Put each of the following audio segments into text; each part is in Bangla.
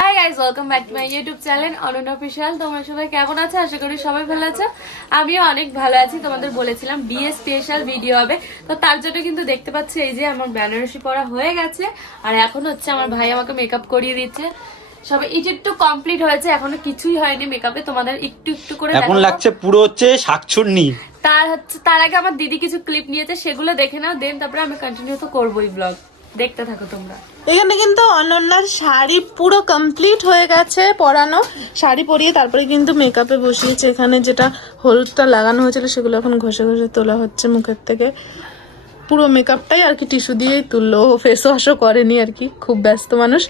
Hi welcome back to my YouTube channel Ananya official তোমরা সবাই কেমন আছো? আশা করি সবাই ভালো আছো। আমিও অনেক ভালো আছি। তোমাদের বলেছিলাম বিয়ে স্পেশাল ভিডিও হবে। তো তার জন্য কিন্তু দেখতে পাচ্ছি এই যে আমার বেনারসি পরা হয়ে গেছে। আর এখন হচ্ছে আমার ভাই আমাকে মেকআপ করিয়ে দিচ্ছে। সবে একটু একটু কমপ্লিট হয়েছে। এখনও কিছুই হয়নি মেকআপে তোমাদের একটু একটু করে এখন লাগছে পুরো হচ্ছে শাকচুন্নি। তার হচ্ছে তার আগে আমার দিদি কিছু ক্লিপ নিয়েছে। সেগুলো দেখে নাও। দেন তারপরে আমি কন্টিনিউ তো করবোই ব্লগ দেখতে থাকো তোমরা। এখানে কিন্তু অনন্যার শাড়ি পুরো কমপ্লিট হয়ে গেছে পরানো। শাড়ি পরিয়ে তারপরে কিন্তু মেকআপে বসিয়েছে। এখানে যেটা হলুদটা লাগানো হয়েছিল, সেগুলো এখন ঘষে ঘষে তোলা হচ্ছে মুখের থেকে। পুরো মেকআপটাই আর কি টিস্যু দিয়েই তুললো। ও ফেস ওয়াশও করেনি আর কি খুব ব্যস্ত মানুষ।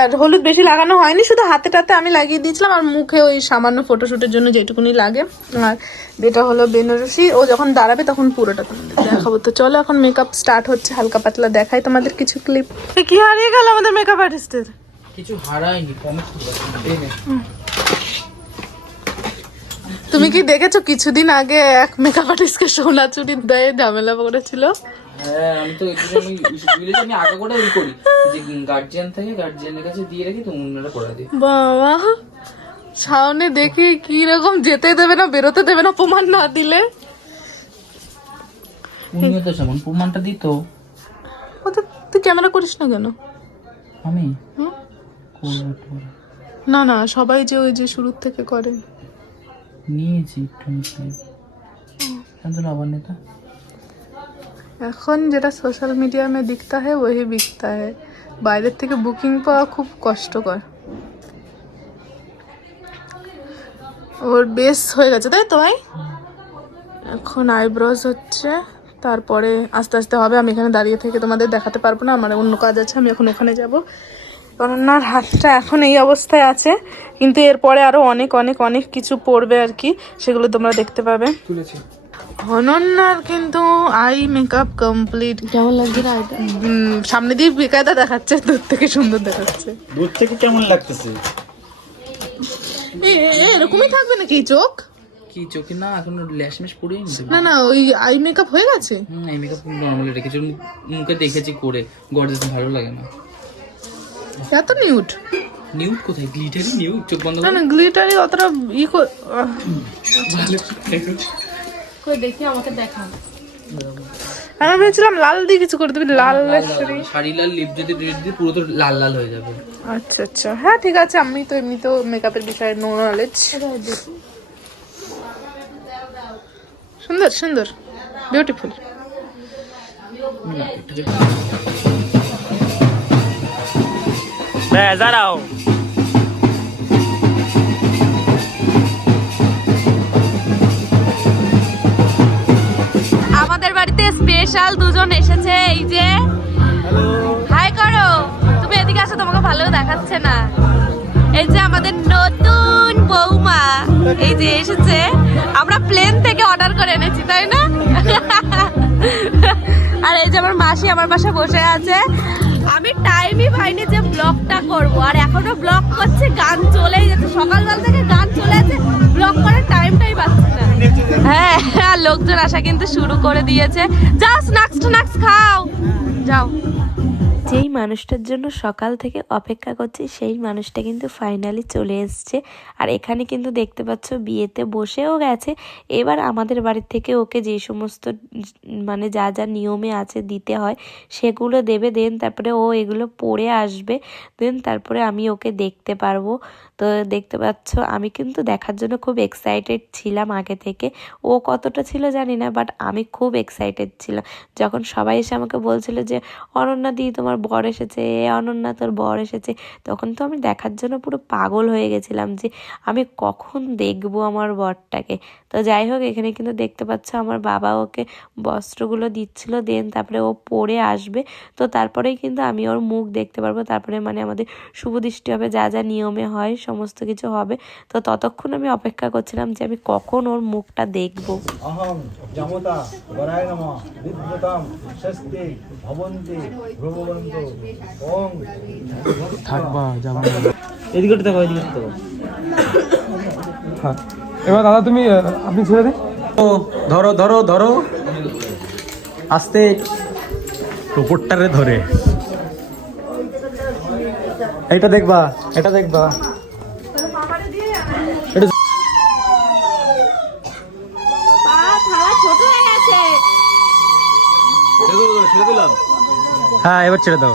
আর হলুদ বেশি লাগানো হয়নি শুধু হাতে টাতে আমি লাগিয়ে দিয়েছিলাম আর মুখে ওই সামান্য ফটোশ্যুটের জন্য যেটুকুনি লাগে। আর যেটা হলো বেনারসি ও যখন দাঁড়াবে তখন পুরোটা তোমাদের দেখাবো। তো চলো এখন মেকআপ স্টার্ট হচ্ছে হালকা পাতলা দেখাই তোমাদের কিছু ক্লিপ কি হারিয়ে গেল আমাদের মেকআপ আর্টিস্টের কিছু হারায়নি তুমি কি দেখেছ কিছুদিন আগে এক মেকআপ আর্টিস্টকে সোনা চুরি দেয় ঝামেলা করেছিল হ্যাঁ আমি তো একটু আমি আগে করে ওই করি। যে গার্জিয়ান থাকে গার্জিয়ানের কাছে দিয়ে রেখে তো অন্যরা করে দিই। বাবা সামনে দেখি কি রকম যেতে দেবে না বেরোতে দেবে না প্রমাণ না দিলে। উনিও তো যেমন প্রমাণটা দিত ও তো তুই ক্যামেরা করিস না কেন? আমি। না না সবাই যে ওই যে শুরুর থেকে করে। নিয়েছি একটু এত নেতা এখন যেটা সোশ্যাল মিডিয়া মে হয় ওই বিকতে হয় বাইরের থেকে বুকিং পাওয়া খুব কষ্টকর। ওর বেস হয়ে গেছে তাই তো ভাই? এখন আইব্রোজ হচ্ছে, তারপরে আস্তে আস্তে হবে, আমি এখানে দাঁড়িয়ে থেকে তোমাদের দেখাতে পারব না, আমার অন্য কাজ আছে, আমি এখন ওখানে যাব। অনন্যার হাতটা এখন এই অবস্থায় আছে, কিন্তু এরপরে আরও অনেক অনেক অনেক কিছু পড়বে আর কি, সেগুলো তোমরা দেখতে পাবে। অনন্যার কিন্তু আই মেকআপ কমপ্লিট কেমন লাগছে না সামনে দিয়ে বেকায়দা দেখাচ্ছে দূর থেকে সুন্দর দেখাচ্ছে। দূর থেকে কেমন লাগতেছে? এ- এ- এরকমই থাকবে নাকি চোখ? কি চোখে? না এখন ল্যাশ ম্যাশ পড়েই না না ওই আই মেকআপ হয়ে গেছে? হুম এই মেকআপ নর্মালি রেখেছি মুখে দেখেছি করে গর্জেস ভালো লাগে না। এত নিউট নিউট কোথায়? গ্লিটারি নিউট চোখ বন্ধ না না গ্লিটারি অতটা ই কর- আহ, ভালো কই দেখি আমাকে দেখা আমি ভেবেছিলাম লাল দিয়ে কিছু করে দেবে লাল শাড়ি। লাল লিপ যদি দিয়ে পুরো তো লাল লাল হয়ে যাবে। আচ্ছা আচ্ছা। হ্যাঁ ঠিক আছে আমি তো এমনিতেও মেকআপের বিষয়ে নো নলেজ সুন্দর সুন্দর। বিউটিফুল দাঁড়াও। স্পেশাল দুজন এসেছে এই যে। হাই করো। তুমি এদিকে আসো তোমাকে ভালো দেখাচ্ছে না। এই যে আমাদের নতুন বৌমা এই যে এসেছে। আমরা প্লেন থেকে অর্ডার করে এনেছি তাই না? আর এই যে আমার মাসি আমার পাশে বসে আছে। আমি টাইমই পাইনি যে ব্লগটা করব। আর এখনও ব্লগ করছে, গান চলেই যাচ্ছে। সকালবেলা থেকে গান চলে আছে ব্লগ করার টাইমটাই পাচ্ছি না। হ্যাঁ আর লোকজন আসা কিন্তু শুরু করে দিয়েছে। যাও স্ন্যাক্স স্ন্যাক্স খাও। যাও। যেই মানুষটার জন্য সকাল থেকে অপেক্ষা করছি, সেই মানুষটা কিন্তু ফাইনালি চলে এসছে। আর এখানে কিন্তু দেখতে পাচ্ছ, বিয়েতে বসেও গেছে। এবার আমাদের বাড়ির থেকে ওকে যে সমস্ত মানে যা যা নিয়মে আছে দিতে হয়, সেগুলো দেবে। দেন তারপরে ও এগুলো পরে আসবে। দেন তারপরে আমি ওকে দেখতে পারব। তো দেখতে পাচ্ছ, আমি কিন্তু দেখার জন্য খুব এক্সাইটেড ছিলাম আগে থেকে। ও কতটা ছিল জানি না বাট আমি খুব এক্সাইটেড ছিলাম। যখন সবাই এসে আমাকে বলছিল যে, অনন্যা দি, তোমার বর এসেছে, এ অনন্যা, তোর বর এসেছে। তখন তো আমি দেখার জন্য পুরো পাগল হয়ে গেছিলাম যে, আমি কখন দেখব আমার বরটাকে? তো যাই হোক, এখানে কিন্তু দেখতে পাচ্ছ আমার বাবা ওকে বস্ত্রগুলো দিচ্ছিল, দেন তারপরে ও পরে আসবে। তো তারপরেই কিন্তু আমি ওর মুখ দেখতে পারব, তারপরে মানে আমাদের শুভ দৃষ্টি হবে, যা যা নিয়মে হয় সমস্ত কিছু হবে। তো ততক্ষণ আমি অপেক্ষা করছিলাম যে আমি কখন ওর মুখটা দেখব। হ্যাঁ। এবার দাদা তুমি আপনি ছেড়ে দিন। ও ধরো ধরো ধরো। আস্তে। টোপরটারে ধরে। এটা দেখবা এটা দেখবা। হ্যাঁ এবার ছেড়ে দাও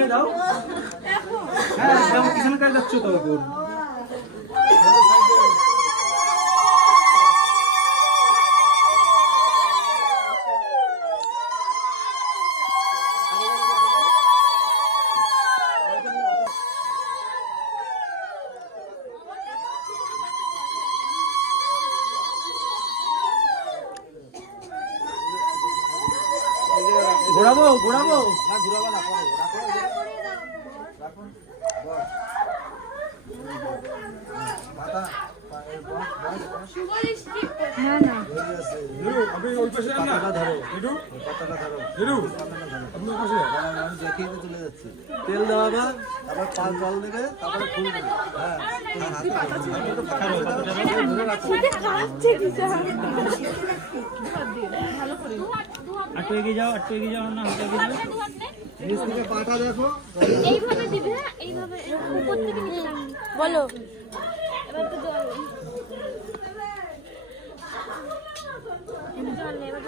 মুখে দাও। হ্যাঁ পিছনে কাজ যাচ্ছ তো ঘোরাবো ঘোরাবো। না ঘোরাবো না পরে রাখো মাথা আপনি ওই পাশে না। ধরো একটু পাতাটা ধরো একটু আপনার পাশে আমি দেখিয়ে তো চলে যাচ্ছি তেল দেওয়া হবে তারপর পাল জল দেবে তারপরে ফুল দেবে হ্যাঁ হাতে হাতে তো ফাঁকা করে দাও, ধরে রাখো একটু এগিয়ে যাও একটু এগিয়ে যাও না হালকা এগিয়ে যাও। নিচ থেকে পাটা দেখো এইভাবে দিবে এইভাবে উপর থেকে নিচে বলো। এবার তো জল এবার জল নেই, এবার জল দিয়ে পা দেবো।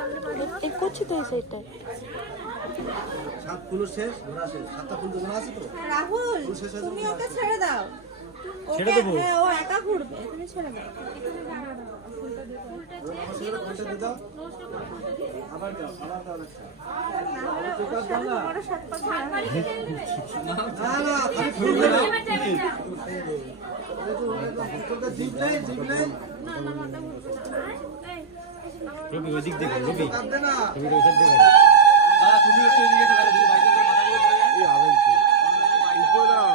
এই করছি তো এই সাইডটায় সাত ফুল শেষ ঘোরা শেষ সাতটা ফুল ঘোরা আছে তো রাহুল ফুল শেষ হয়েছে তুমি ওকে ছেড়ে দাও ছেড়ে দেবো? হ্যাঁ ও একা ঘুরবে তুমি ছেড়ে দাও ফুলটা দিয়ে দাও আবার দাও আবার দাও একটা না না খালি ফুল দাও ফুলটা জিপ নেই জিপ নেই রবি ওই দিক দেখো রবি তুমি ওই দিক দেখো তুমি একটু এদিকে এসে দাঁড়াও, যদি বাইকের উপর মাথাগুলো পড়ে যায়। এই আবেগ তো উপরে দাও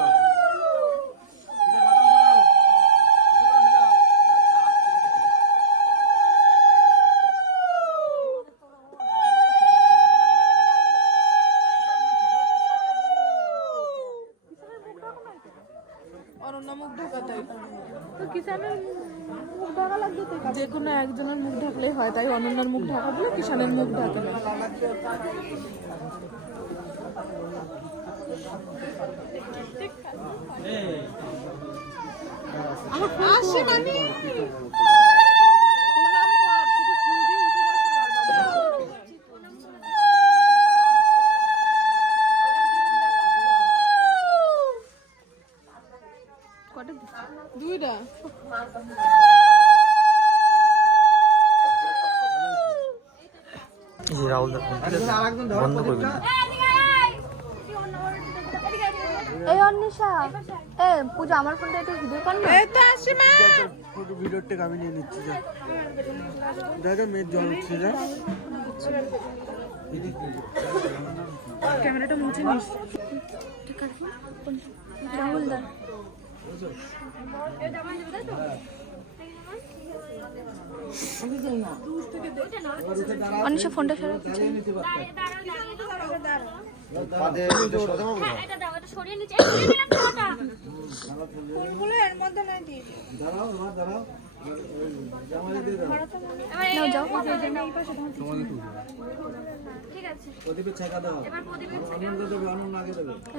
অনন্য মুখ ঢাকাটাই তো কিষানের মুখ ঢাকা লাগবে তো যে কোনো একজনের মুখ ঢাকলেই হয় তাই অনন্যার মুখ ঢাকা বলে কিষানের মুখ ঢাকা আসে মানে। দুইটা। রাহুল বন্ধ করবি না এই অন্বেষা। এ পূজা আমার ফোনটা একটু ভিডিও কর না। এই তো আসে মা। ফটো ভিডিওর টেক আমি নিয়ে নিচ্ছি যা। দেখো মেয়ের জল উঠছে যা। ক্যামেরাটা মুছে নিস। রাহুল দা। অন্বেষা ফোনটা সরা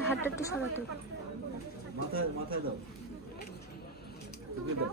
হাতটা একটু সরাতে মাথায় মাথায় দাও দাও।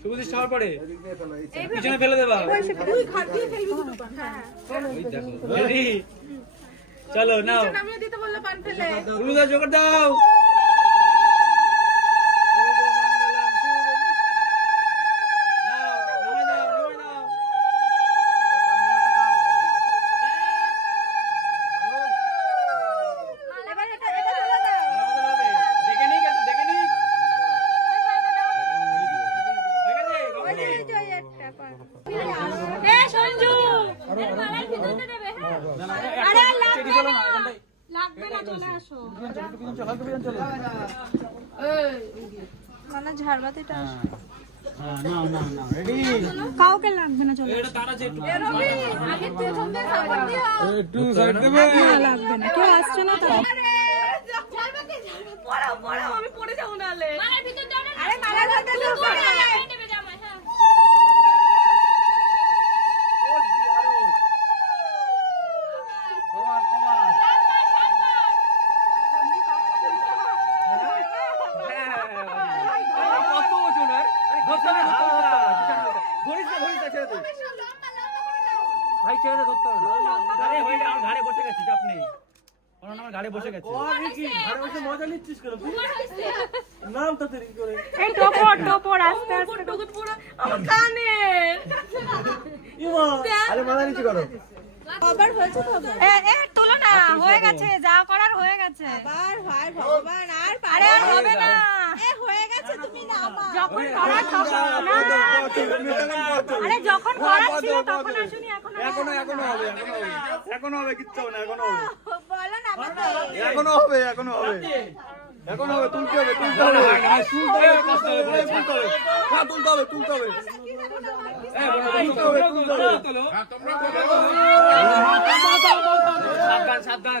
সুবুদিস খাওয়ার পরে? পিছনে ফেলে দেবা। তুই ঘাট দিয়ে ফেলবি দুটো পান। হ্যাঁ। চলো নাও। নামিয়ে দিতে বলল পান ফেলে। জোগাড় দাও এবার এটা এটা তুলে দাও দেখে নিক একটু দেখে নিক হয়ে গেছে ওই যে এই যে ওই একটা পান এ সঞ্জু আরে লাগবে না লাগবে না চলে আসো। মানে ঝাড়বাতিটা হ্যাঁ। না না না রেডি কাউকে লাগবে না চলে তারা দেবে? লাগবে না কেউ আসছে না তো পড়াও পড়াও আমি পড়ে যাব নালে মালার ভিতর দাও না আরে মালা ধরতে তো নেবে জামাই হ্যাঁ কমার কমার কত ওজন আর ধরতে হবে ধরিস না ধরিস না ছেড়ে দে ভাই ছেড়ে দে ধরতে হবে আরে হয়ে গেছে আমার ঘাড়ে বসে গেছি চাপ নেই ঘাড়ে বসে গেছে। কি ঘরে বসে মজা নিচ্ছিস কেন তুই? নাম তো দেরি করে। এই টপর টপর আস্তে আস্তে টুকুর পুরো আমার কানে। ইমা। আরে মালা নিচে করো। আবার হয়েছে তো এ এ তোলো না হয়ে গেছে যা করার হয়ে গেছে। আবার হয় ভগবান আর পারে আর হবে না। এ হয়ে তুমি যখন করার তখন আরে যখন করার ছিল তখন আসুনি এখন এখনও এখনও হবে এখনও হবে কিচ্ছু হবে না এখনও হবে বলো না এখনও হবে এখনও হবে এখনও হবে তুলতে হবে তুলতে হবে তুলতে হবে কষ্ট হবে তুলতে হবে হ্যাঁ তুলতে হবে তুলতে হবে তুলতে হবে তুলতে হবে সাবধান সাবধান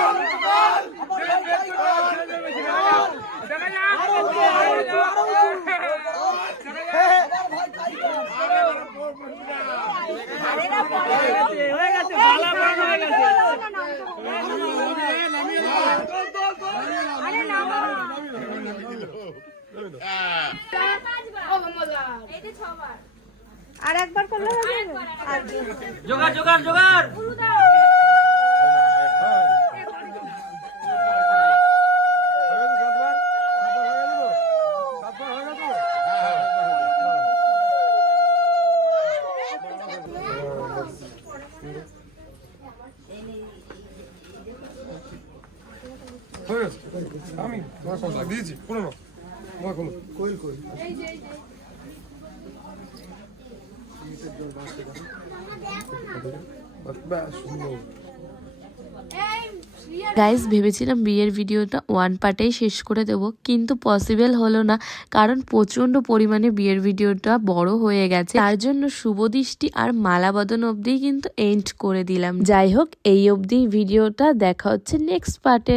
আর একবার করলে হয়ে জোগাড় জোগাড় জোগাড়। আমি তোমার দিয়েছি। কোনো না। তোমার কোনো গাইজ ভেবেছিলাম বিয়ের ভিডিওটা ওয়ান পার্টেই শেষ করে দেব, কিন্তু পসিবল হলো না, কারণ প্রচণ্ড পরিমাণে বিয়ের ভিডিওটা বড় হয়ে গেছে। তার জন্য শুভদৃষ্টি আর মালাবদন অবধিই কিন্তু এন্ড করে দিলাম। যাই হোক, এই অবধি ভিডিওটা দেখা হচ্ছে নেক্সট পার্টে